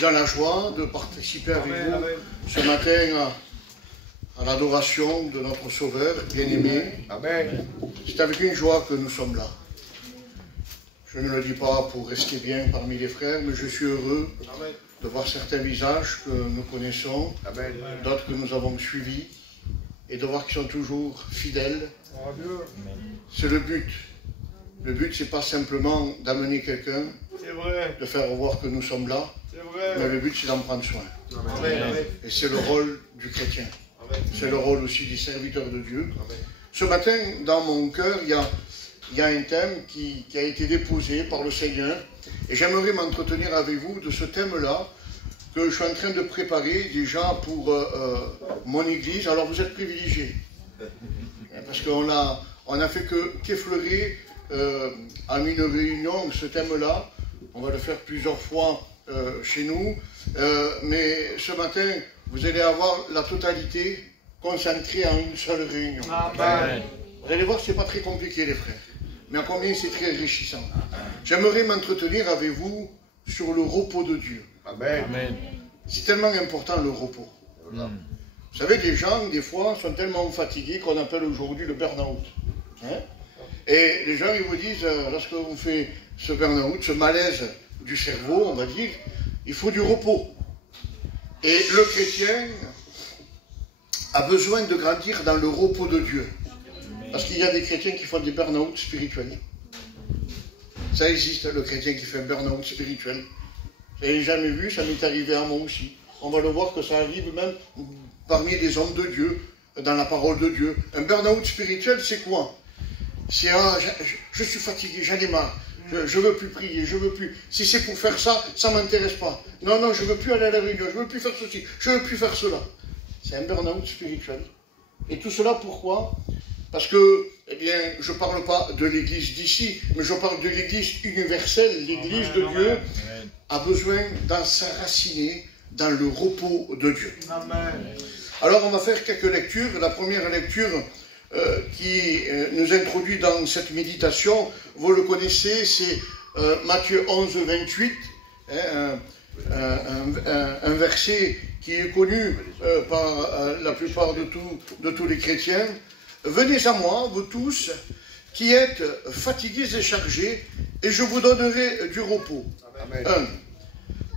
suis dans la joie de participer avec vous ce matin à l'adoration de notre Sauveur bien-aimé. C'est avec une joie que nous sommes là. Je ne le dis pas pour rester bien parmi les frères, mais je suis heureux de voir certains visages que nous connaissons, d'autres que nous avons suivis, et de voir qu'ils sont toujours fidèles. C'est le but. Le but, c'est pas simplement d'amener quelqu'un, de faire voir que nous sommes là, mais le but, c'est d'en prendre soin. Et c'est le rôle du chrétien. C'est le rôle aussi du serviteur de Dieu. Ce matin, dans mon cœur, il y a un thème qui a été déposé par le Seigneur, et j'aimerais m'entretenir avec vous de ce thème-là, que je suis en train de préparer déjà pour mon église. Alors vous êtes privilégiés, parce qu'on a fait qu'effleurer en une réunion ce thème-là. On va le faire plusieurs fois chez nous, mais ce matin, vous allez avoir la totalité concentrée en une seule réunion. Amen. Vous allez voir, ce n'est pas très compliqué, les frères, mais à combien c'est très enrichissant. J'aimerais m'entretenir avec vous sur le repos de Dieu. Amen. C'est tellement important, le repos. Vous savez, des gens, des fois, sont tellement fatigués qu'on appelle aujourd'hui le burn-out. Et les gens, ils vous disent, lorsque vous faites ce burn-out, ce malaise du cerveau, on va dire, il faut du repos. Et le chrétien a besoin de grandir dans le repos de Dieu. Parce qu'il y a des chrétiens qui font des burn-out spirituels. Ça existe, le chrétien qui fait un burn-out spirituel. Je n'avais jamais vu, ça m'est arrivé à moi aussi. On va le voir que ça arrive même parmi les hommes de Dieu, dans la parole de Dieu. Un burn-out spirituel, c'est quoi? C'est je suis fatigué, j'en ai marre. Je ne veux plus prier, je ne veux plus. Si c'est pour faire ça, ça ne m'intéresse pas. Non, non, je ne veux plus aller à la réunion, je ne veux plus faire ceci, je ne veux plus faire cela. C'est un burn-out spirituel. Et tout cela, pourquoi? Parce que, eh bien, je ne parle pas de l'église d'ici, mais je parle de l'église universelle. L'église de Dieu a besoin d'en s'enraciner dans le repos de Dieu. Amen. Alors, on va faire quelques lectures. La première lecture qui nous introduit dans cette méditation, vous le connaissez, c'est Matthieu 11, 28, un verset qui est connu par la plupart de tous les chrétiens. « Venez à moi, vous tous, qui êtes fatigués et chargés, et je vous donnerai du repos. » 1.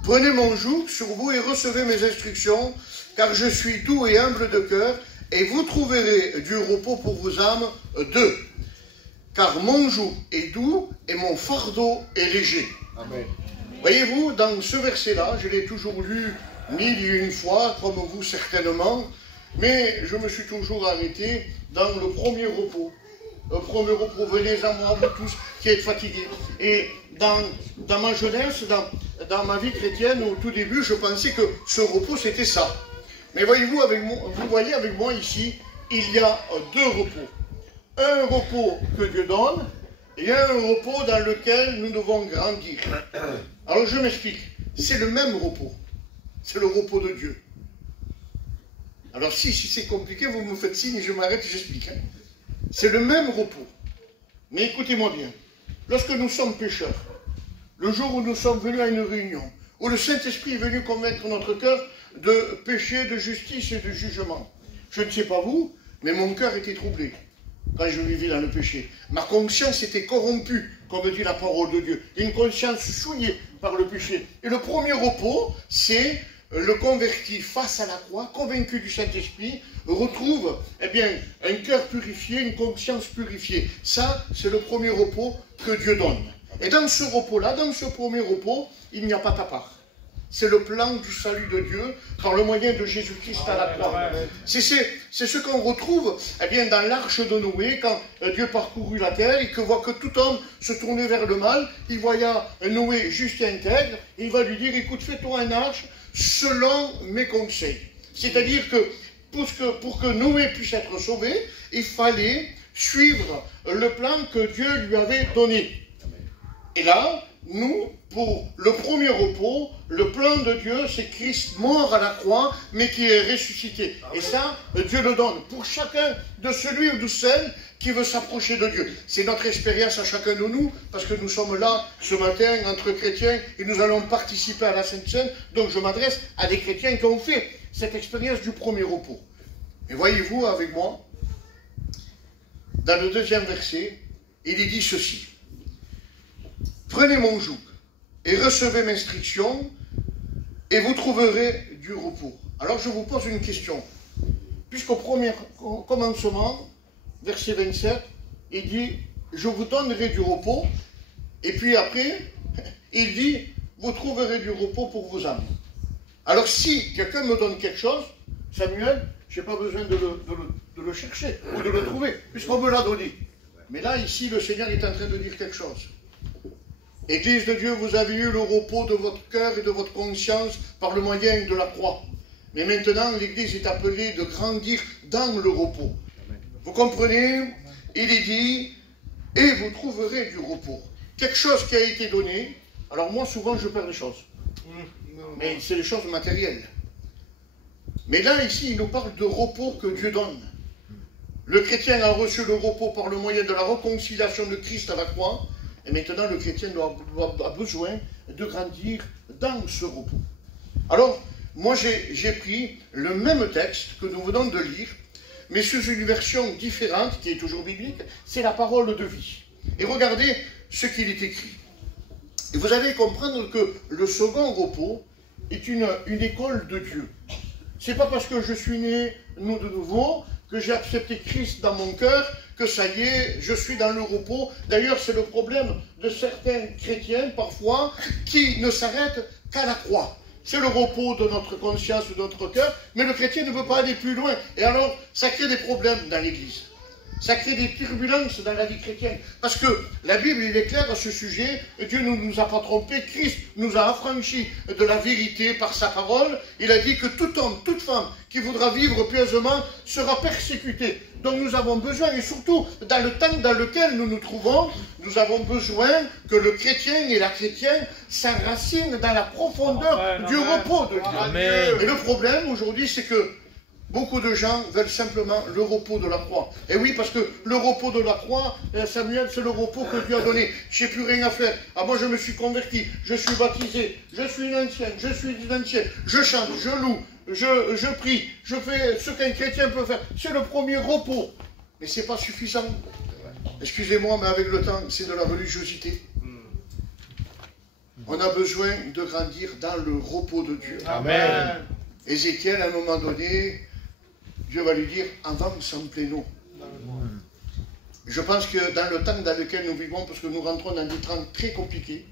Prenez mon joug sur vous et recevez mes instructions, car je suis doux et humble de cœur, et vous trouverez du repos pour vos âmes. 2. Car mon joug est doux et mon fardeau est léger. Voyez-vous, dans ce verset-là, je l'ai toujours lu 1001 fois, comme vous certainement, mais je me suis toujours arrêté dans le premier repos. Le premier repos, venez à moi, vous tous qui êtes fatigués. Et dans ma jeunesse, dans ma vie chrétienne, au tout début, je pensais que ce repos, c'était ça. Mais voyez-vous, vous voyez avec moi ici, il y a deux repos. Un repos que Dieu donne, et un repos dans lequel nous devons grandir. Alors je m'explique, c'est le même repos. C'est le repos de Dieu. Alors si c'est compliqué, vous me faites signe, je m'arrête et j'explique. C'est le même repos. Mais écoutez-moi bien, lorsque nous sommes pécheurs, le jour où nous sommes venus à une réunion, où le Saint-Esprit est venu convaincre notre cœur de péché, de justice et de jugement, je ne sais pas vous, mais mon cœur était troublé quand je vivais dans le péché. Ma conscience était corrompue, comme dit la parole de Dieu. Une conscience souillée par le péché. Et le premier repos, c'est le converti face à la croix, convaincu du Saint-Esprit, retrouve un cœur purifié, une conscience purifiée. Ça, c'est le premier repos que Dieu donne. Et dans ce repos-là, dans ce premier repos, il n'y a pas ta part. C'est le plan du salut de Dieu par le moyen de Jésus-Christ à la croix. C'est ce qu'on retrouve dans l'arche de Noé, quand Dieu parcourut la terre et que voit que tout homme se tournait vers le mal. Il voya Noé juste et intègre, et il va lui dire, écoute, fais-toi un arche selon mes conseils. C'est-à-dire que pour que Noé puisse être sauvé, il fallait suivre le plan que Dieu lui avait donné. Et là, nous, pour le premier repos, le plan de Dieu, c'est Christ mort à la croix, mais qui est ressuscité. Et ça, Dieu le donne pour chacun de celui ou de celle qui veut s'approcher de Dieu. C'est notre expérience à chacun de nous, parce que nous sommes là ce matin entre chrétiens et nous allons participer à la Sainte Seine. Donc je m'adresse à des chrétiens qui ont fait cette expérience du premier repos. Et voyez-vous avec moi, dans le deuxième verset, il est dit ceci. Prenez mon joug et recevez mes instructions et vous trouverez du repos. Alors je vous pose une question. Puisqu'au premier commencement, verset 27, il dit, je vous donnerai du repos. Et puis après, il dit, vous trouverez du repos pour vos âmes. Alors si quelqu'un me donne quelque chose, Samuel, je n'ai pas besoin de le chercher ou de le trouver, puisqu'on me l'a donné. Mais là, ici, le Seigneur est en train de dire quelque chose. Église de Dieu, vous avez eu le repos de votre cœur et de votre conscience par le moyen de la croix. Mais maintenant, l'Église est appelée de grandir dans le repos. Vous comprenez? Il est dit, et vous trouverez du repos. Quelque chose qui a été donné. Alors moi, souvent, je perds les choses. Mais c'est les choses matérielles. Mais là, ici, il nous parle de repos que Dieu donne. Le chrétien a reçu le repos par le moyen de la réconciliation de Christ à la croix. Et maintenant, le chrétien a besoin de grandir dans ce repos. Alors, moi, j'ai pris le même texte que nous venons de lire, mais sous une version différente, qui est toujours biblique, c'est la parole de vie. Et regardez ce qu'il est écrit. Et vous allez comprendre que le second repos est une école de Dieu. C'est pas parce que je suis né de nouveau, que j'ai accepté Christ dans mon cœur, que ça y est, je suis dans le repos. D'ailleurs, c'est le problème de certains chrétiens, parfois, qui ne s'arrêtent qu'à la croix. C'est le repos de notre conscience, de notre cœur, mais le chrétien ne veut pas aller plus loin. Et alors, ça crée des problèmes dans l'Église. Ça crée des turbulences dans la vie chrétienne. Parce que la Bible, il est clair à ce sujet. Dieu ne nous a pas trompés. Christ nous a affranchis de la vérité par sa parole. Il a dit que tout homme, toute femme qui voudra vivre pieusement sera persécuté. Donc nous avons besoin, et surtout dans le temps dans lequel nous nous trouvons, nous avons besoin que le chrétien et la chrétienne s'enracinent dans la profondeur du repos de Dieu. Amen. Et le problème aujourd'hui, c'est que beaucoup de gens veulent simplement le repos de la croix. Et oui, parce que le repos de la croix, Samuel, c'est le repos que Dieu a donné. Je n'ai plus rien à faire. Ah, moi, je me suis converti, je suis baptisé, je suis une ancienne, je suis une ancienne, je chante, je loue, je prie, je fais ce qu'un chrétien peut faire. C'est le premier repos. Mais ce n'est pas suffisant. Excusez-moi, mais avec le temps, c'est de la religiosité. On a besoin de grandir dans le repos de Dieu. Amen. Ézéchiel, à un moment donné, Dieu va lui dire, avance en pléno. Je pense que dans le temps dans lequel nous vivons, parce que nous rentrons dans des temps très compliqués,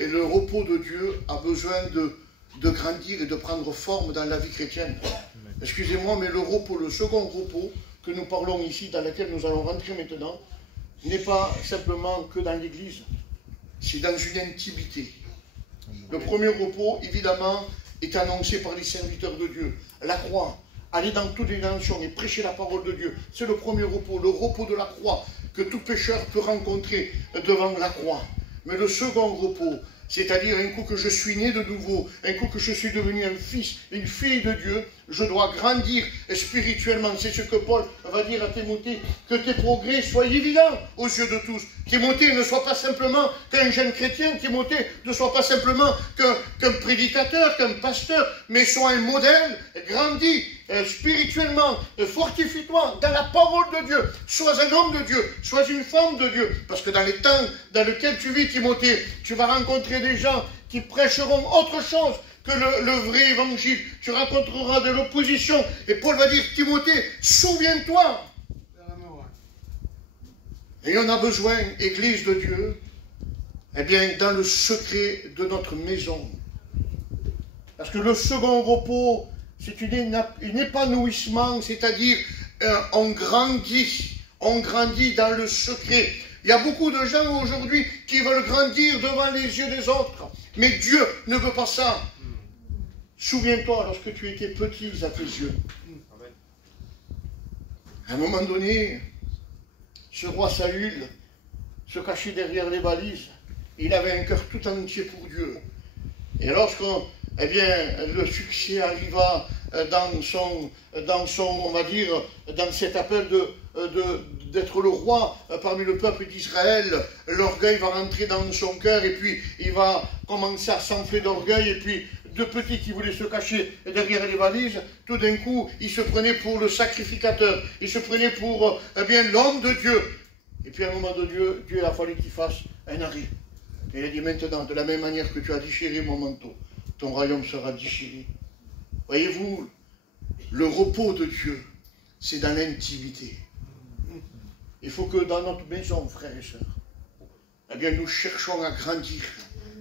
et le repos de Dieu a besoin de grandir et de prendre forme dans la vie chrétienne. Excusez-moi, mais le repos, le second repos que nous parlons ici, dans lequel nous allons rentrer maintenant, n'est pas simplement que dans l'église, c'est dans une intimité. Le premier repos, évidemment, est annoncé par les serviteurs de Dieu. La croix, aller dans toutes les nations et prêcher la parole de Dieu, c'est le premier repos, le repos de la croix que tout pécheur peut rencontrer devant la croix. Mais le second repos, c'est-à-dire un coup que je suis né de nouveau, un coup que je suis devenu un fils, une fille de Dieu, je dois grandir spirituellement. C'est ce que Paul va dire à Timothée, que tes progrès soient évidents aux yeux de tous. Timothée ne soit pas simplement qu'un jeune chrétien, Timothée ne soit pas simplement qu'un prédicateur, qu'un pasteur, mais soit un modèle, grandis spirituellement, fortifie-toi dans la parole de Dieu. Sois un homme de Dieu, sois une femme de Dieu. Parce que dans les temps dans lesquels tu vis, Timothée, tu vas rencontrer des gens qui prêcheront autre chose que le vrai évangile. Tu rencontreras de l'opposition. Et Paul va dire, Timothée, souviens-toi. Et on a besoin, Église de Dieu, eh bien, dans le secret de notre maison. Parce que le second repos, c'est un épanouissement, c'est-à-dire on grandit dans le secret. Il y a beaucoup de gens aujourd'hui qui veulent grandir devant les yeux des autres. Mais Dieu ne veut pas ça. Souviens-toi, lorsque tu étais petit à tes yeux. À un moment donné, ce roi Saül se cachait derrière les balises. il avait un cœur tout entier pour Dieu. Et lorsqu'on, eh bien, le succès arriva dans son, on va dire, dans cet appel d'être le roi parmi le peuple d'Israël, l'orgueil va rentrer dans son cœur et puis il va commencer à s'enfler d'orgueil et puis deux petits qui voulaient se cacher derrière les valises, tout d'un coup, il se prenait pour le sacrificateur, il se prenait pour, eh bien, l'homme de Dieu. Et puis à un moment de Dieu a fallu qu'il fasse un arrêt. Et il a dit maintenant, de la même manière que tu as déchiré mon manteau, ton royaume sera déchiré. Voyez-vous, le repos de Dieu, c'est dans l'intimité. Il faut que dans notre maison, frères et sœurs, eh bien, nous cherchons à grandir.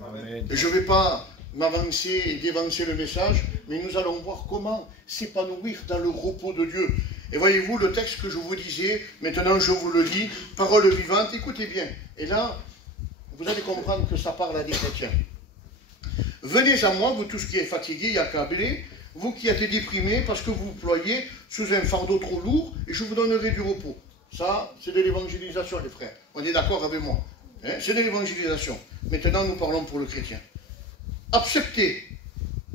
Amen. Et je ne vais pas m'avancer et dévancer le message, mais nous allons voir comment s'épanouir dans le repos de Dieu. Et voyez-vous, le texte que je vous disais, maintenant je vous le lis, parole vivante, écoutez bien. Et là, vous allez comprendre que ça parle à des chrétiens. Venez à moi, vous tous qui êtes fatigués et accablés, vous qui êtes déprimés parce que vous vous ployez sous un fardeau trop lourd, et je vous donnerai du repos. Ça, c'est de l'évangélisation, les frères. On est d'accord avec moi. Hein? C'est de l'évangélisation. Maintenant, nous parlons pour le chrétien. Acceptez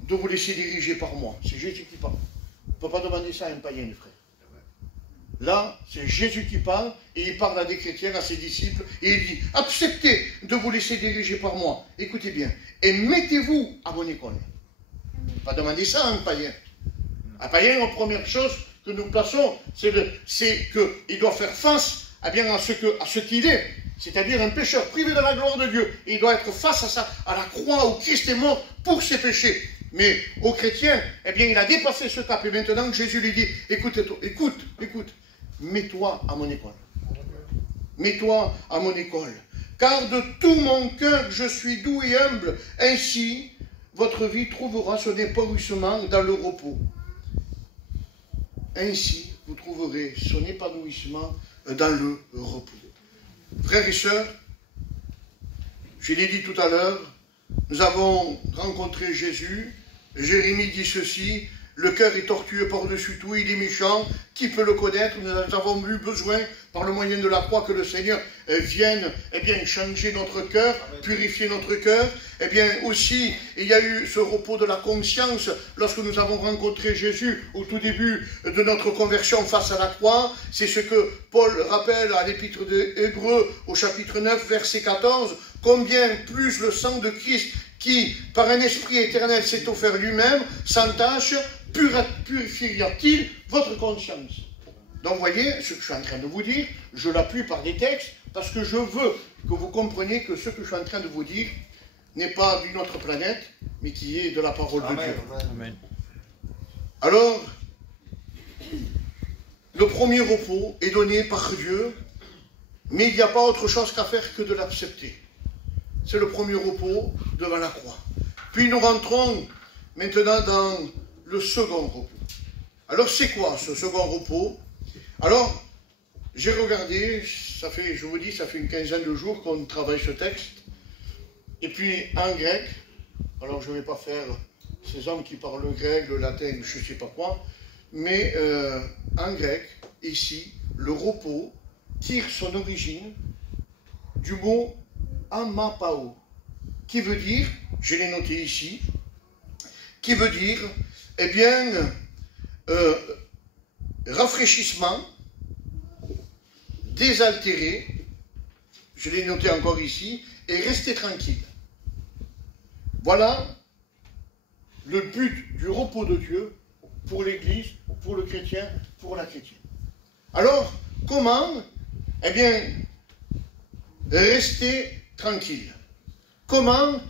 de vous laisser diriger par moi. C'est Jésus qui parle. On ne peut pas demander ça à un païen, les frères. Là, c'est Jésus qui parle, et il parle à des chrétiens, à ses disciples, et il dit, acceptez de vous laisser diriger par moi. Écoutez bien. Et mettez-vous à mon école. Pas demander ça à un païen. Un païen, la première chose que nous plaçons, c'est qu'il doit faire face à ce qu'il est, c'est-à-dire un pécheur privé de la gloire de Dieu. Et il doit être face à la croix où Christ est mort pour ses péchés. Mais aux chrétiens, eh bien, il a dépassé ce cap. Et maintenant, Jésus lui dit, écoute, mets-toi à mon école. Mets-toi à mon école. Car de tout mon cœur, je suis doux et humble. Ainsi, votre vie trouvera son épanouissement dans le repos. Ainsi, vous trouverez son épanouissement dans le repos. Frères et sœurs, je l'ai dit tout à l'heure, nous avons rencontré Jésus. Jérémie dit ceci, le cœur est tortueux par-dessus tout, il est méchant, qui peut le connaître? Nous avons eu besoin, par le moyen de la croix, que le Seigneur vienne changer notre cœur, purifier notre cœur. Eh bien aussi, il y a eu ce repos de la conscience lorsque nous avons rencontré Jésus au tout début de notre conversion face à la croix. C'est ce que Paul rappelle à l'épître des Hébreux au chapitre 9, verset 14. Combien plus le sang de Christ qui, par un esprit éternel, s'est offert lui-même, sans tâche, purifiera-t-il votre conscience? Donc, vous voyez, ce que je suis en train de vous dire, je l'appuie par des textes, parce que je veux que vous compreniez que ce que je suis en train de vous dire n'est pas d'une autre planète, mais qui est de la parole de Dieu. Amen. Alors, le premier repos est donné par Dieu, mais il n'y a pas autre chose qu'à faire que de l'accepter. C'est le premier repos devant la croix. Puis nous rentrons maintenant dans le second repos. Alors c'est quoi ce second repos? Alors, j'ai regardé, je vous dis, ça fait une quinzaine de jours qu'on travaille ce texte. Et puis en grec, alors je ne vais pas faire ces hommes qui parlent le grec, le latin, je ne sais pas quoi, mais en grec, ici, le repos tire son origine du mot amapao, qui veut dire, je l'ai noté ici, qui veut dire, eh bien, rafraîchissement, désaltéré, je l'ai noté encore ici, et rester tranquille. Voilà le but du repos de Dieu pour l'Église, pour le chrétien, pour la chrétienne. Alors, comment, eh bien, rester tranquille? Comment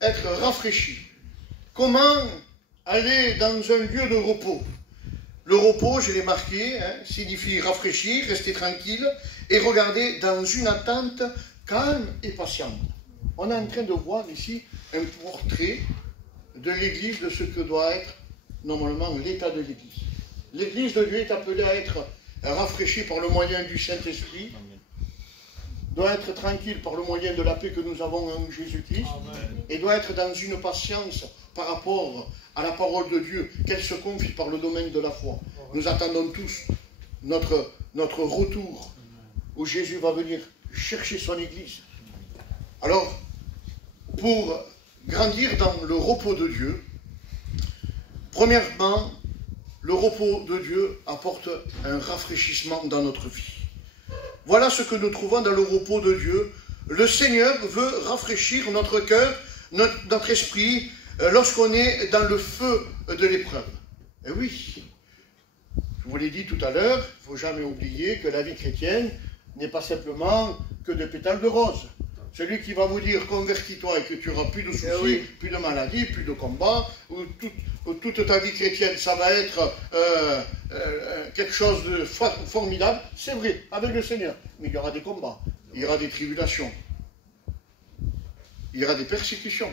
être rafraîchi? Comment aller dans un lieu de repos? Le repos, je l'ai marqué, signifie rafraîchir, rester tranquille et regarder dans une attente calme et patiente. On est en train de voir ici un portrait de l'Église, de ce que doit être normalement l'état de l'Église. L'Église de Dieu est appelée à être rafraîchie par le moyen du Saint-Esprit, doit être tranquille par le moyen de la paix que nous avons en Jésus-Christ, et doit être dans une patience par rapport à la parole de Dieu, qu'elle se confie par le domaine de la foi. Nous attendons tous notre retour, où Jésus va venir chercher son Église. Alors, pour grandir dans le repos de Dieu, premièrement, le repos de Dieu apporte un rafraîchissement dans notre vie. Voilà ce que nous trouvons dans le repos de Dieu. Le Seigneur veut rafraîchir notre cœur, notre esprit, lorsqu'on est dans le feu de l'épreuve. Et oui, je vous l'ai dit tout à l'heure, il ne faut jamais oublier que la vie chrétienne n'est pas simplement que de pétales de rose. Celui qui va vous dire convertis-toi et que tu n'auras plus de soucis, plus de maladies, plus de combats, ou toute ta vie chrétienne, ça va être quelque chose de formidable, c'est vrai, avec le Seigneur. Mais il y aura des combats, il y aura des tribulations, il y aura des persécutions.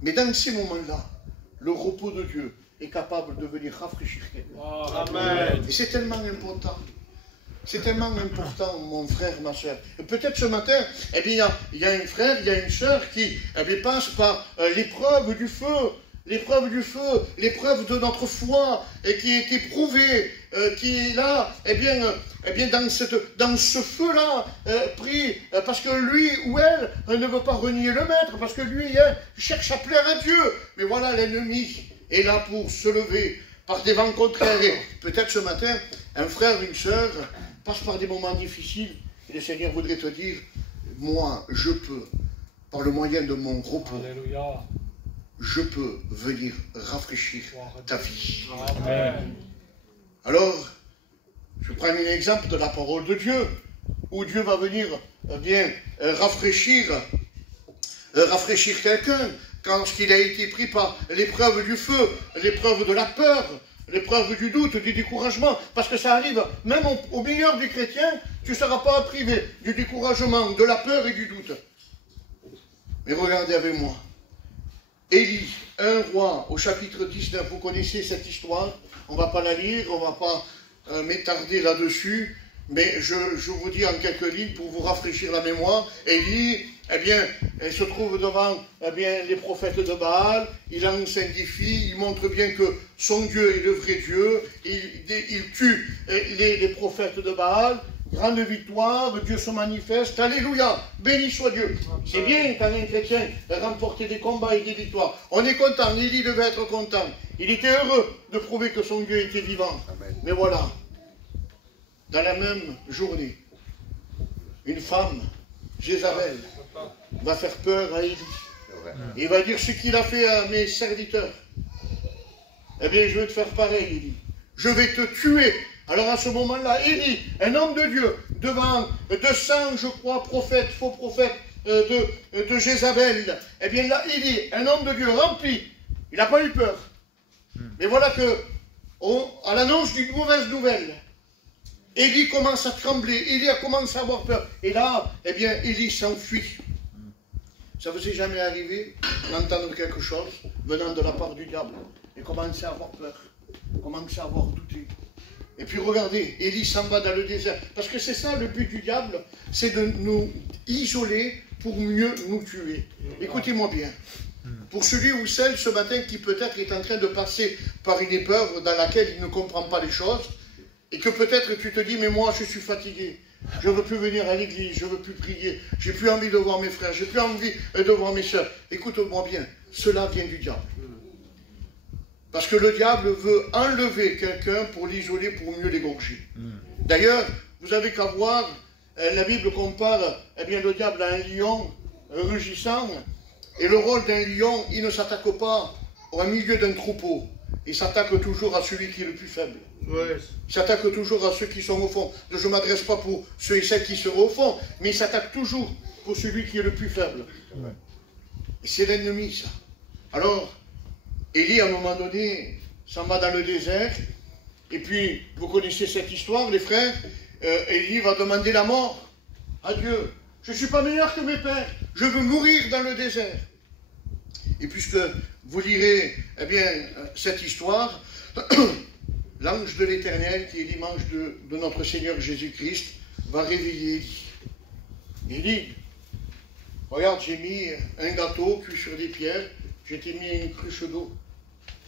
Mais dans ces moments-là, le repos de Dieu est capable de venir rafraîchir quelqu'un. Amen. Et c'est tellement important. C'est tellement important, mon frère, ma soeur. Peut-être ce matin, eh bien, il y a un frère, il y a une soeur qui passe par l'épreuve du feu, l'épreuve de notre foi, et qui est éprouvée, qui est là, eh bien dans ce feu-là, pris, parce que lui ou elle ne veut pas renier le maître, parce que lui et elle cherche à plaire à Dieu. Mais voilà, l'ennemi est là pour se lever par des vents contraires. Et peut-être ce matin, un frère, une sœur passe par des moments difficiles, et le Seigneur voudrait te dire, moi, je peux, par le moyen de mon repos, Alléluia, je peux venir rafraîchir ta vie. Amen. Alors, je prends un exemple de la parole de Dieu, où Dieu va venir rafraîchir quelqu'un, quand il a été pris par l'épreuve du feu, l'épreuve de la peur, l'épreuve du doute, du découragement, parce que ça arrive, même au meilleur des chrétiens, tu ne seras pas privé du découragement, de la peur et du doute. Mais regardez avec moi. Élie, un roi, au chapitre 19, vous connaissez cette histoire, on ne va pas la lire, on ne va pas m'étarder là-dessus, mais je vous dis en quelques lignes pour vous rafraîchir la mémoire. Élie, il se trouve devant les prophètes de Baal, il lance un défi, il montre bien que son Dieu est le vrai Dieu, il tue les prophètes de Baal, grande victoire, Dieu se manifeste, alléluia, béni soit Dieu. C'est bien quand un chrétien remporte des combats et des victoires. On est content, Élie devait être content, il était heureux de prouver que son Dieu était vivant. Amen. Mais voilà, dans la même journée, une femme, Jézabel, va faire peur à Élie. Il va dire ce qu'il a fait à mes serviteurs. Eh bien, je vais te faire pareil, Élie. Je vais te tuer. Alors à ce moment-là, Élie, un homme de Dieu, devant 200, je crois, prophètes, faux prophètes de Jézabel, eh bien là, Élie, un homme de Dieu rempli, il n'a pas eu peur. Mais voilà que, à l'annonce d'une mauvaise nouvelle, Élie commence à trembler, Élie a commencé à avoir peur. Et là, eh bien, Élie s'enfuit. Ça vous est jamais arrivé d'entendre quelque chose venant de la part du diable et commencer à avoir peur, commencer à avoir douté. Et puis regardez, Élie s'en va dans le désert. Parce que c'est ça le but du diable, c'est de nous isoler pour mieux nous tuer. Écoutez-moi bien. Pour celui ou celle ce matin qui peut-être est en train de passer par une épreuve dans laquelle il ne comprend pas les choses, et que peut-être tu te dis, mais moi je suis fatigué, je ne veux plus venir à l'église, je ne veux plus prier, j'ai plus envie de voir mes frères, j'ai plus envie de voir mes soeurs. Écoute-moi bien, cela vient du diable. Parce que le diable veut enlever quelqu'un pour l'isoler, pour mieux l'égorger. D'ailleurs, vous avez qu'à voir, la Bible compare le diable à un lion rugissant, et le rôle d'un lion, il ne s'attaque pas au milieu d'un troupeau, il s'attaque toujours à celui qui est le plus faible. Ouais. Il s'attaque toujours à ceux qui sont au fond. Je ne m'adresse pas pour ceux et celles qui seront au fond, mais il s'attaque toujours pour celui qui est le plus faible. Ouais. Et c'est l'ennemi, ça. Alors, Élie, à un moment donné, s'en va dans le désert, et puis, vous connaissez cette histoire, les frères, Élie va demander la mort à Dieu. Je ne suis pas meilleur que mes pères, je veux mourir dans le désert. Et puisque vous lirez cette histoire, l'ange de l'Éternel, qui est l'image de notre Seigneur Jésus-Christ, va réveiller Élie. Élie, regarde, j'ai mis un gâteau cuit sur des pierres, j'ai mis une cruche d'eau.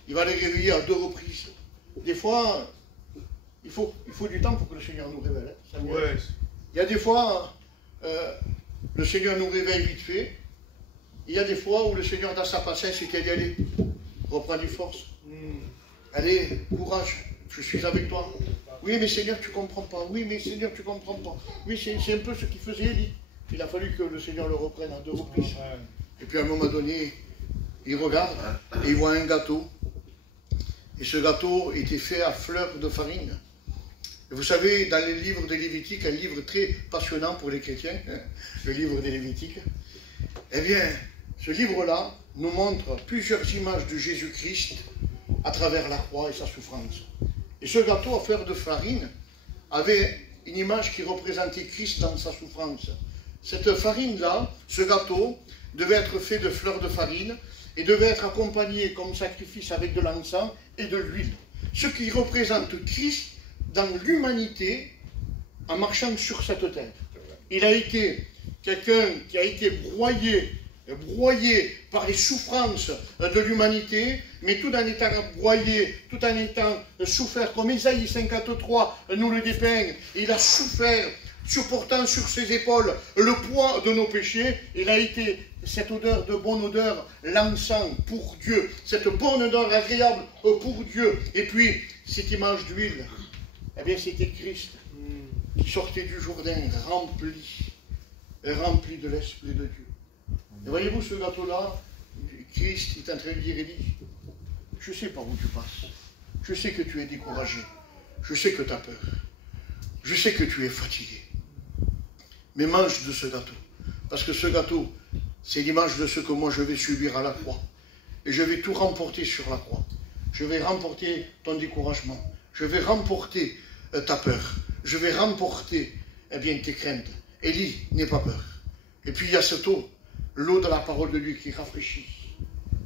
Il va les réveiller à 2 reprises. Des fois, il faut du temps pour que le Seigneur nous révèle. Il y a des fois, le Seigneur nous réveille vite fait. il y a des fois où le Seigneur, dans sa patience, il t'a dit, allez, reprends des forces. Allez, courage, je suis avec toi. Oui, mais Seigneur, tu ne comprends pas. Oui, mais Seigneur, tu ne comprends pas. Oui, c'est un peu ce qu'il faisait Élie. Il a fallu que le Seigneur le reprenne à 2 reprises. Et puis à un moment donné, il regarde et il voit un gâteau. Et ce gâteau était fait à fleur de farine. Et vous savez, dans les livres des Lévitiques, un livre très passionnant pour les chrétiens, le livre des Lévitiques, eh bien, ce livre-là nous montre plusieurs images de Jésus-Christ à travers la croix et sa souffrance. Et ce gâteau à fleur de farine avait une image qui représentait Christ dans sa souffrance. Cette farine-là, ce gâteau, devait être fait de fleurs de farine et devait être accompagné comme sacrifice avec de l'encens et de l'huile. Ce qui représente Christ dans l'humanité en marchant sur cette terre. Il a été quelqu'un qui a été broyé par les souffrances de l'humanité, mais tout en étant broyé, tout en étant souffert, comme Ésaïe 53 nous le dépeint. Il a souffert, supportant sur ses épaules le poids de nos péchés. Il a été cette odeur de bonne odeur, l'encens pour Dieu, cette bonne odeur agréable pour Dieu. Et puis, cette image d'huile, eh bien, c'était Christ qui sortait du Jourdain rempli de l'Esprit de Dieu. Et voyez-vous ce gâteau-là, Christ est en train de dire, Élie, je sais par où tu passes, je sais que tu es découragé, je sais que tu as peur, je sais que tu es fatigué, mais mange de ce gâteau, parce que ce gâteau, c'est l'image de ce que moi je vais subir à la croix, et je vais tout remporter sur la croix, je vais remporter ton découragement, je vais remporter ta peur, je vais remporter tes craintes. Élie, n'aie pas peur. Et puis il y a cette eau, l'eau de la parole de Dieu qui rafraîchit.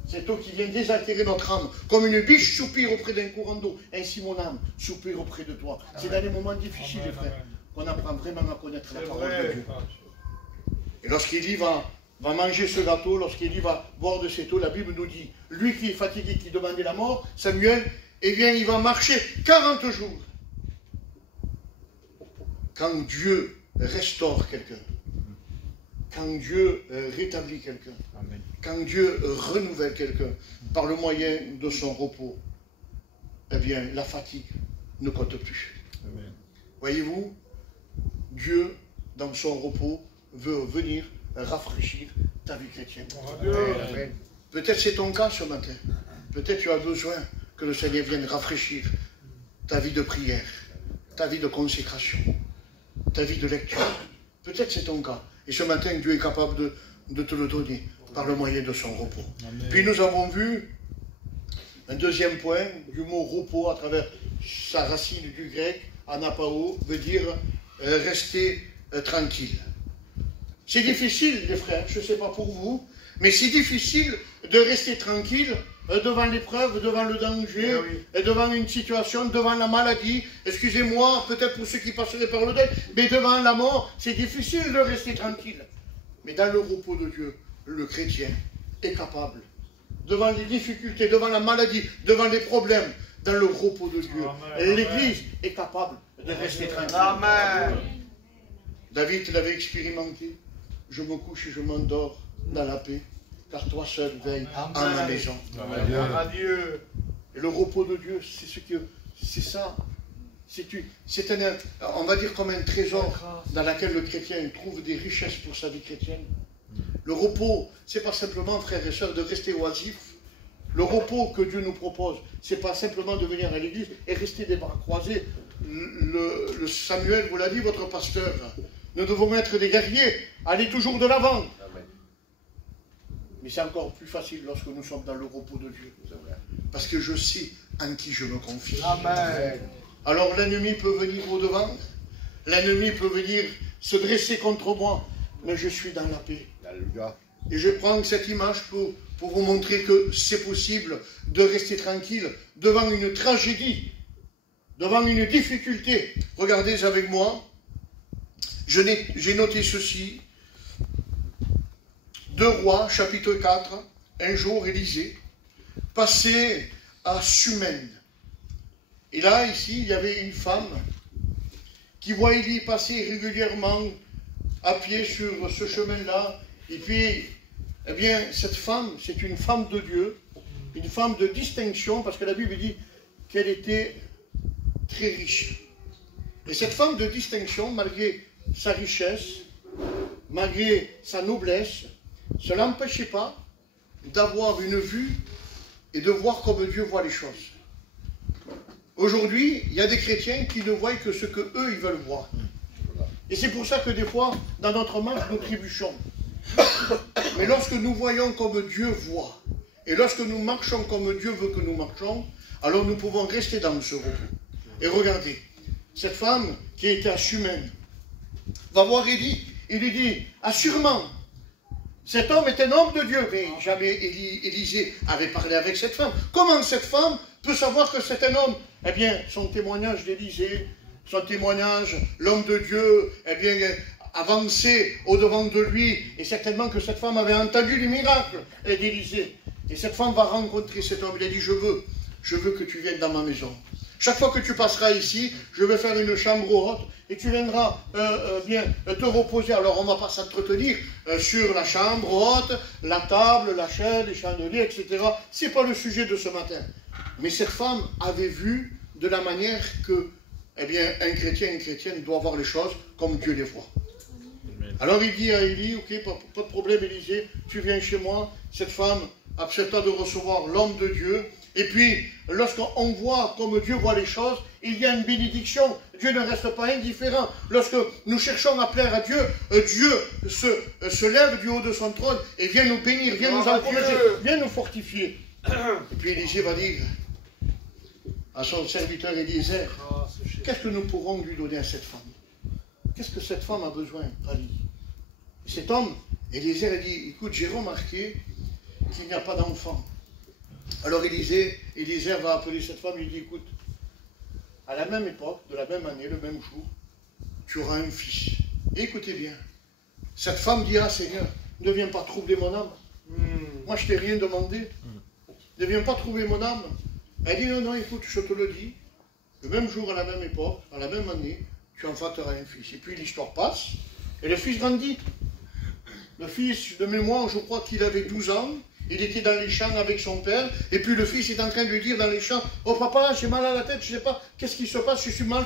Cette eau qui vient désaltérer notre âme, comme une biche soupire auprès d'un courant d'eau. Ainsi mon âme soupire auprès de toi. C'est dans les moments difficiles, les frères, qu'on apprend vraiment à connaître la parole de Dieu. Et lorsqu'Élie va manger ce gâteau, lorsqu'Élie va boire de cette eau, la Bible nous dit, lui qui est fatigué, qui demandait la mort, Samuel, eh bien il va marcher 40 jours. Quand Dieu restaure quelqu'un, quand Dieu rétablit quelqu'un, quand Dieu renouvelle quelqu'un par le moyen de son repos, eh bien, la fatigue ne compte plus. Voyez-vous, Dieu, dans son repos, veut venir rafraîchir ta vie chrétienne. Peut-être c'est ton cas ce matin. Peut-être tu as besoin que le Seigneur vienne rafraîchir ta vie de prière, ta vie de consécration, ta vie de lecture. Peut-être c'est ton cas. Et ce matin, Dieu est capable de te le donner par le moyen de son repos. Amen. Puis nous avons vu un deuxième point du mot repos à travers sa racine du grec, anapao, veut dire rester tranquille. C'est difficile, les frères, je ne sais pas pour vous, mais c'est difficile de rester tranquille devant l'épreuve, devant le danger, et devant une situation, devant la maladie. Excusez-moi, peut-être pour ceux qui passeraient par le deuil, mais devant la mort, c'est difficile de rester tranquille. Mais dans le repos de Dieu, le chrétien est capable, devant les difficultés, devant la maladie, devant les problèmes, dans le repos de Dieu, l'Église est capable de rester tranquille. Amen. David l'avait expérimenté. Je me couche et je m'endors dans la paix, car toi seul veilles à ma maison. Adieu. Et le repos de Dieu, c'est ça. C'est on va dire comme un trésor dans lequel le chrétien trouve des richesses pour sa vie chrétienne. Le repos, c'est pas simplement, frères et sœurs, de rester oisif. Le repos que Dieu nous propose, c'est pas simplement de venir à l'église et rester des bras croisés. Le Samuel vous l'a dit, votre pasteur. Nous devons être des guerriers, aller toujours de l'avant. Mais c'est encore plus facile lorsque nous sommes dans le repos de Dieu. Parce que je sais en qui je me confie. Amen. Alors l'ennemi peut venir au-devant, l'ennemi peut venir se dresser contre moi, mais je suis dans la paix. Et je prends cette image pour vous montrer que c'est possible de rester tranquille devant une tragédie, devant une difficulté. Regardez avec moi, j'ai noté ceci. 2 Rois, chapitre 4, un jour Élisée passait à Sumène. Et là, ici, il y avait une femme qui voit Élie passer régulièrement à pied sur ce chemin-là. Et puis, eh bien, cette femme, c'est une femme de Dieu, une femme de distinction, parce que la Bible dit qu'elle était très riche. Et cette femme de distinction, malgré sa richesse, malgré sa noblesse, cela n'empêchait pas d'avoir une vue et de voir comme Dieu voit les choses. Aujourd'hui, il y a des chrétiens qui ne voient que ce qu'eux, ils veulent voir. Et c'est pour ça que des fois, dans notre marche, nous trébuchons. Mais lorsque nous voyons comme Dieu voit, et lorsque nous marchons comme Dieu veut que nous marchons, alors nous pouvons rester dans ce repos. Et regardez, cette femme qui était à Shunem va voir Élie, il lui dit, assurément, cet homme est un homme de Dieu. Mais jamais Élisée avait parlé avec cette femme. Comment cette femme peut savoir que c'est un homme? Eh bien, son témoignage d'Élisée, son témoignage, l'homme de Dieu, eh bien, avançait au-devant de lui. Et certainement que cette femme avait entendu les miracles d'Élisée. Et cette femme va rencontrer cet homme. Il a dit, je veux que tu viennes dans ma maison. Chaque fois que tu passeras ici, je vais faire une chambre haute et tu viendras bien te reposer. Alors on ne va pas s'entretenir sur la chambre haute, la table, la chaise, les chandeliers, etc. Ce n'est pas le sujet de ce matin. Mais cette femme avait vu de la manière que, eh bien, un chrétien, une chrétienne doit voir les choses comme Dieu les voit. Alors il dit à Élie, ok, pas de problème Élisée, tu viens chez moi. Cette femme accepta de recevoir l'homme de Dieu. Et puis, lorsqu'on voit comme Dieu voit les choses, il y a une bénédiction. Dieu ne reste pas indifférent. Lorsque nous cherchons à plaire à Dieu, Dieu se lève du haut de son trône et vient nous bénir, vient nous encourager, vient nous fortifier. Et puis Élisée va dire à son serviteur Élisée, qu'est-ce que nous pourrons lui donner à cette femme? Qu'est-ce que cette femme a besoin, Ali? Cet homme, Élisée a dit, écoute, j'ai remarqué qu'il n'y a pas d'enfant. Alors Élisée va appeler cette femme, il dit, écoute, à la même époque, de la même année, le même jour, tu auras un fils. Et écoutez bien, cette femme dit, ah Seigneur, ne viens pas troubler mon âme. Moi je t'ai rien demandé. Ne viens pas troubler mon âme. Elle dit, non, non, écoute, je te le dis, le même jour, à la même époque, à la même année, tu enfanteras un fils. Et puis l'histoire passe, et le fils grandit. Le fils, de mémoire, je crois qu'il avait 12 ans, il était dans les champs avec son père, et puis le fils est en train de lui dire dans les champs, oh papa, j'ai mal à la tête, je ne sais pas, qu'est-ce qui se passe, je suis mal.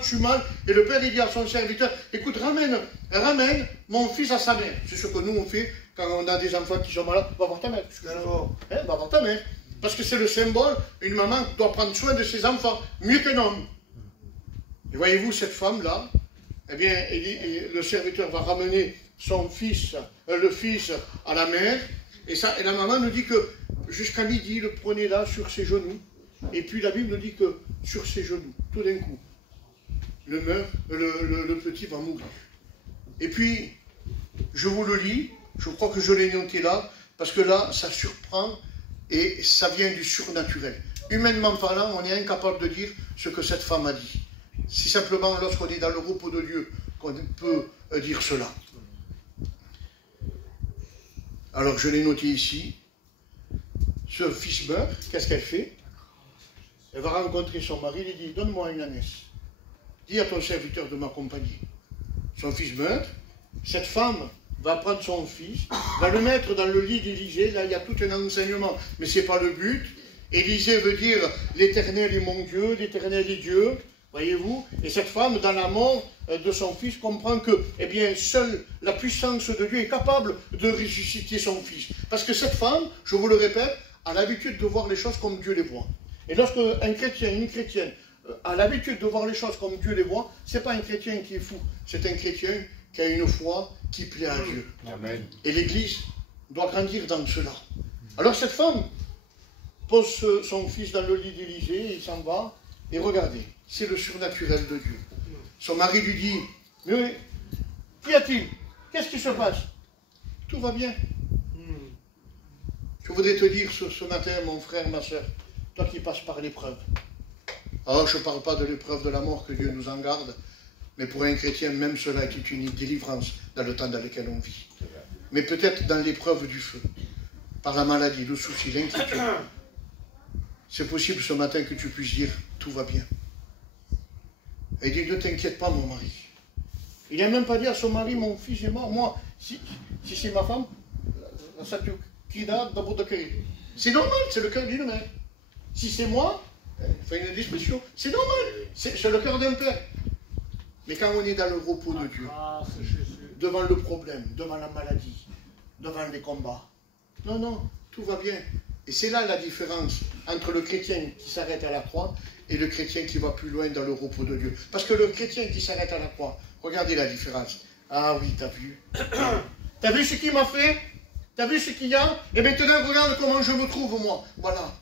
Et le père, il dit à son serviteur, écoute, ramène mon fils à sa mère. C'est ce que nous on fait quand on a des enfants qui sont malades, va voir ta mère. Va voir ta mère. Parce que c'est le symbole, une maman doit prendre soin de ses enfants, mieux qu'un homme. Et voyez-vous, cette femme-là, eh bien, le serviteur va ramener son fils, le fils à la mère, et la maman nous dit que jusqu'à midi, il le prenait là sur ses genoux, et puis la Bible nous dit que sur ses genoux, tout d'un coup, le petit va mourir. Et puis, je vous le lis, je crois que je l'ai noté là, parce que là, ça surprend, et ça vient du surnaturel. Humainement parlant, on est incapable de dire ce que cette femme a dit. C'est simplement lorsqu'on est dans le repos de Dieu qu'on peut dire cela. Alors je l'ai noté ici. Ce fils meurt, qu'est-ce qu'elle fait? Elle va rencontrer son mari, il dit, donne-moi une ânesse. Dis à ton serviteur de m'accompagner. Son fils meurt, cette femme va prendre son fils, va le mettre dans le lit d'Élisée, là il y a tout un enseignement, mais ce n'est pas le but. Élisée veut dire, l'Éternel est mon Dieu, l'Éternel est Dieu. Voyez-vous? Et cette femme, dans la mort de son fils, comprend que, eh bien, seule la puissance de Dieu est capable de ressusciter son fils. Parce que cette femme, je vous le répète, a l'habitude de voir les choses comme Dieu les voit. Et lorsque un chrétien, une chrétienne, a l'habitude de voir les choses comme Dieu les voit, ce n'est pas un chrétien qui est fou, c'est un chrétien qui a une foi qui plaît à Dieu. Amen. Et l'Église doit grandir dans cela. Alors cette femme pose son fils dans le lit d'Élisée, il s'en va, et regardez. C'est le surnaturel de Dieu. Son mari lui dit, mais qu'y a-t-il? Qu'est-ce qui se passe? Tout va bien. Je voudrais te dire ce matin, mon frère, ma soeur, toi qui passes par l'épreuve. Alors, je ne parle pas de l'épreuve de la mort, que Dieu nous en garde, mais pour un chrétien, même cela est une délivrance dans le temps dans lequel on vit. Mais peut-être dans l'épreuve du feu, par la maladie, le souci, l'inquiétude. C'est possible ce matin que tu puisses dire, tout va bien. Et il dit, ne t'inquiète pas mon mari. Il n'a même pas dit à son mari, mon fils est mort. Moi, si c'est ma femme, ça tue. C'est normal, c'est le cœur d'une mère. Si c'est moi, fais une discussion, c'est normal, c'est le cœur d'un père. Mais quand on est dans le repos de Dieu, devant le problème, devant la maladie, devant les combats, non, tout va bien. Et c'est là la différence entre le chrétien qui s'arrête à la croix et le chrétien qui va plus loin dans le repos de Dieu. Parce que le chrétien qui s'arrête à la croix, regardez la différence. Ah oui, t'as vu. T'as vu ce qu'il m'a fait? T'as vu ce qu'il y a? Et maintenant, regarde comment je me trouve, moi. Voilà.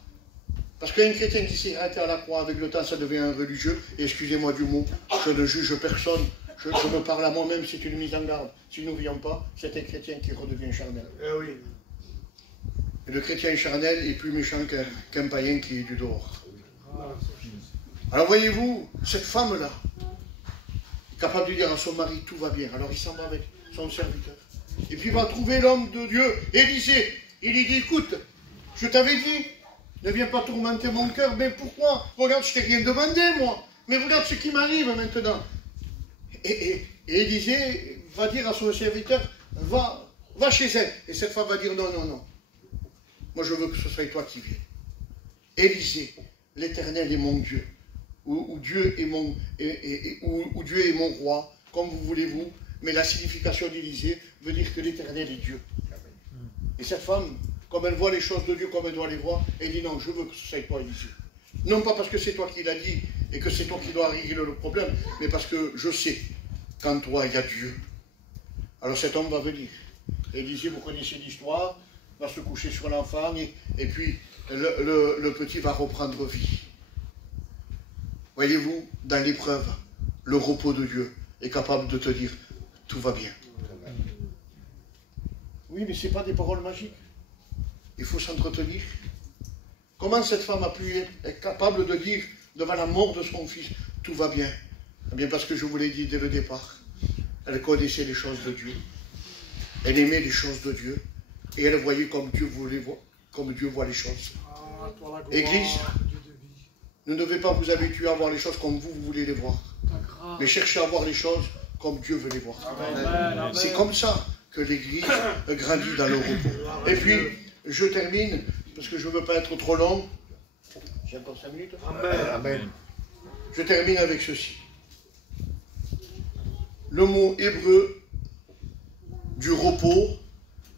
Parce qu'un chrétien qui s'est arrêté à la croix, avec le temps, ça devient un religieux. Et excusez-moi du mot, je ne juge personne. Je me parle à moi-même, c'est une mise en garde. Si nous n'oublions pas, c'est un chrétien qui redevient charnel. Eh oui. Et le chrétien charnel est plus méchant qu'un païen qui est du dehors. Alors voyez-vous, cette femme-là est capable de dire à son mari, tout va bien. Alors il s'en va avec son serviteur. Et puis il va trouver l'homme de Dieu, Élisée. Il lui dit, écoute, je t'avais dit, ne viens pas tourmenter mon cœur. Mais pourquoi? Regarde, je t'ai rien demandé, moi. Mais regarde ce qui m'arrive maintenant. Et Élisée va dire à son serviteur, va chez elle. Et cette femme va dire, non. Moi, je veux que ce soit toi qui viens. Élisée, l'Éternel est mon Dieu. Ou Dieu est mon roi, comme vous voulez-vous. Mais la signification d'Élisée veut dire que l'Éternel est Dieu. Et cette femme, comme elle voit les choses de Dieu comme elle doit les voir, elle dit non, je veux que ce soit toi, Élisée. Non pas parce que c'est toi qui l'as dit et que c'est toi qui dois régler le problème, mais parce que je sais qu'en toi il y a Dieu. Alors cet homme va venir. Élisée, vous connaissez l'histoire, va se coucher sur l'enfant et puis le petit va reprendre vie. Voyez-vous, dans l'épreuve, le repos de Dieu est capable de te dire tout va bien. Oui, mais ce n'est pas des paroles magiques. Il faut s'entretenir. Comment cette femme a pu être capable de dire devant la mort de son fils, tout va bien? Eh bien parce que je vous l'ai dit dès le départ, elle connaissait les choses de Dieu. Elle aimait les choses de Dieu. Et elle voyait comme Dieu voit les choses. Église, ne devez pas vous habituer à voir les choses comme vous voulez les voir. Mais cherchez à voir les choses comme Dieu veut les voir. C'est comme ça que l'Église grandit dans le repos. Et puis, je termine, parce que je ne veux pas être trop long. J'ai encore 5 minutes. Amen. Je termine avec ceci. Le mot hébreu du repos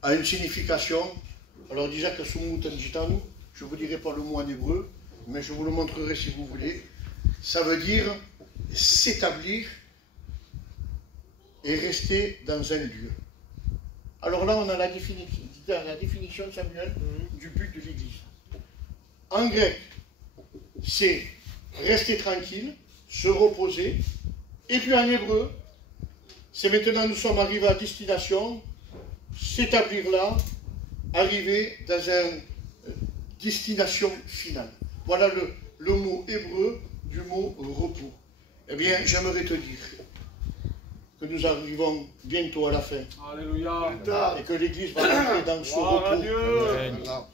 a une signification. Alors, déjà que je ne vous dirai pas le mot en hébreu, mais je vous le montrerai si vous voulez. Ça veut dire s'établir et rester dans un lieu. Alors là, on a la définition, Samuel, du but de l'Église. En grec, c'est rester tranquille, se reposer. Et puis en hébreu, c'est maintenant nous sommes arrivés à destination, s'établir là, arriver dans une destination finale. Voilà le mot hébreu du mot repos. Eh bien, j'aimerais te dire que nous arrivons bientôt à la fin. Alléluia. Et que l'Église va entrer dans ce repos.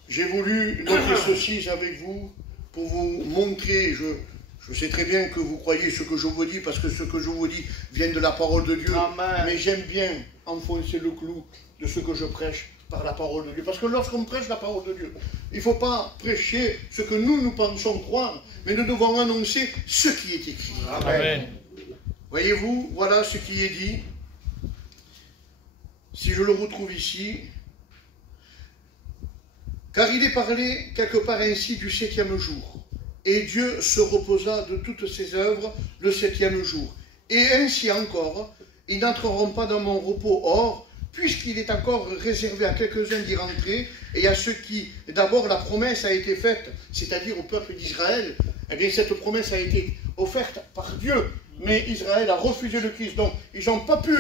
J'ai voulu noter ceci avec vous pour vous montrer, je sais très bien que vous croyez ce que je vous dis, parce que ce que je vous dis vient de la parole de Dieu. Amen. Mais j'aime bien enfoncer le clou de ce que je prêche par la parole de Dieu. Parce que lorsqu'on prêche la parole de Dieu, il ne faut pas prêcher ce que nous pensons croire, mais nous devons annoncer ce qui est écrit. Amen. Voyez-vous, voilà ce qui est dit. Si je le retrouve ici. Car il est parlé quelque part ainsi du 7e jour. Et Dieu se reposa de toutes ses œuvres le 7e jour. Et ainsi encore, ils n'entreront pas dans mon repos. Or, puisqu'il est encore réservé à quelques-uns d'y rentrer, et à ceux qui, d'abord la promesse a été faite, c'est-à-dire au peuple d'Israël, eh bien cette promesse a été offerte par Dieu, mais Israël a refusé le Christ, donc ils n'ont pas pu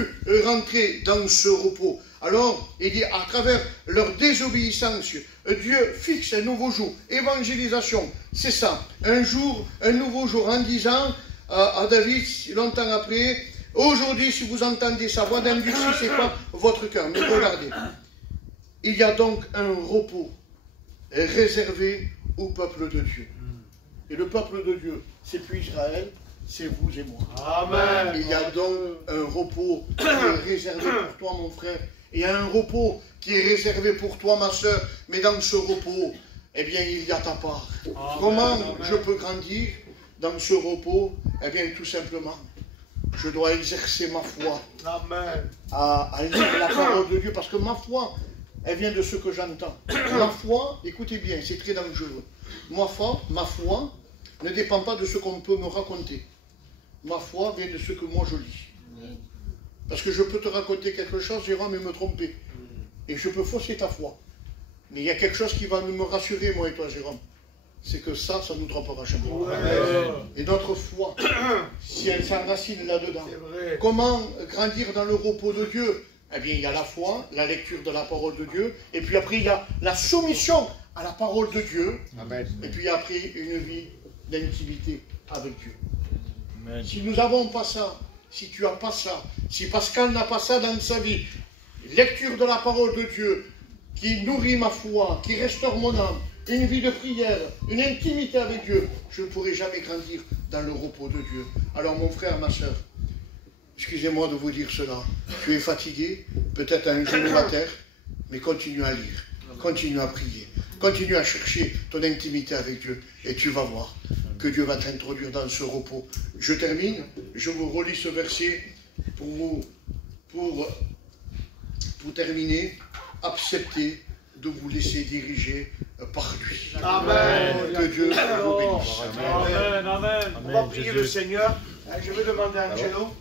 rentrer dans ce repos. Alors, il dit, à travers leur désobéissance, Dieu fixe un nouveau jour, évangélisation, c'est ça, un nouveau jour, en disant à David, longtemps après, aujourd'hui, si vous entendez sa voix, n'endurcissez pas votre cœur. Mais regardez, il y a donc un repos réservé au peuple de Dieu. Et le peuple de Dieu, c'est plus Israël, c'est vous et moi. Amen. Il y a donc un repos qui est réservé pour toi, mon frère, Il y a un repos qui est réservé pour toi, ma soeur, mais dans ce repos, eh bien, il y a ta part. Amen. Comment je peux grandir dans ce repos? Eh bien, tout simplement, je dois exercer ma foi. Amen. À lire la parole de Dieu, parce que ma foi, elle vient de ce que j'entends. Ma foi, écoutez bien, c'est très dangereux. Ma foi ne dépend pas de ce qu'on peut me raconter. Ma foi vient de ce que moi je lis. Parce que je peux te raconter quelque chose, Jérôme, et me tromper. Et je peux fausser ta foi. Mais il y a quelque chose qui va me rassurer, moi et toi, Jérôme. C'est que ça ne nous trompera jamais. Et notre foi, si elle s'enracine là-dedans, comment grandir dans le repos de Dieu? Eh bien, il y a la foi, la lecture de la parole de Dieu, et puis après, il y a la soumission à la parole de Dieu, Amen. Et puis après, une vie d'intimité avec Dieu. Amen. Si nous n'avons pas ça, si tu n'as pas ça, si Pascal n'a pas ça dans sa vie, lecture de la parole de Dieu, qui nourrit ma foi, qui restaure mon âme, une vie de prière, une intimité avec Dieu, je ne pourrai jamais grandir dans le repos de Dieu. Alors mon frère, ma soeur, excusez-moi de vous dire cela, tu es fatigué, peut-être à un genou à terre, mais continue à lire, continue à prier, continue à chercher ton intimité avec Dieu, et tu vas voir que Dieu va t'introduire dans ce repos. Je termine, je vous relis ce verset pour terminer. Acceptez de vous laisser diriger par lui. Amen. Que Dieu vous bénisse. Amen. Amen. On va prier le Seigneur. Je vais demander à Angelo.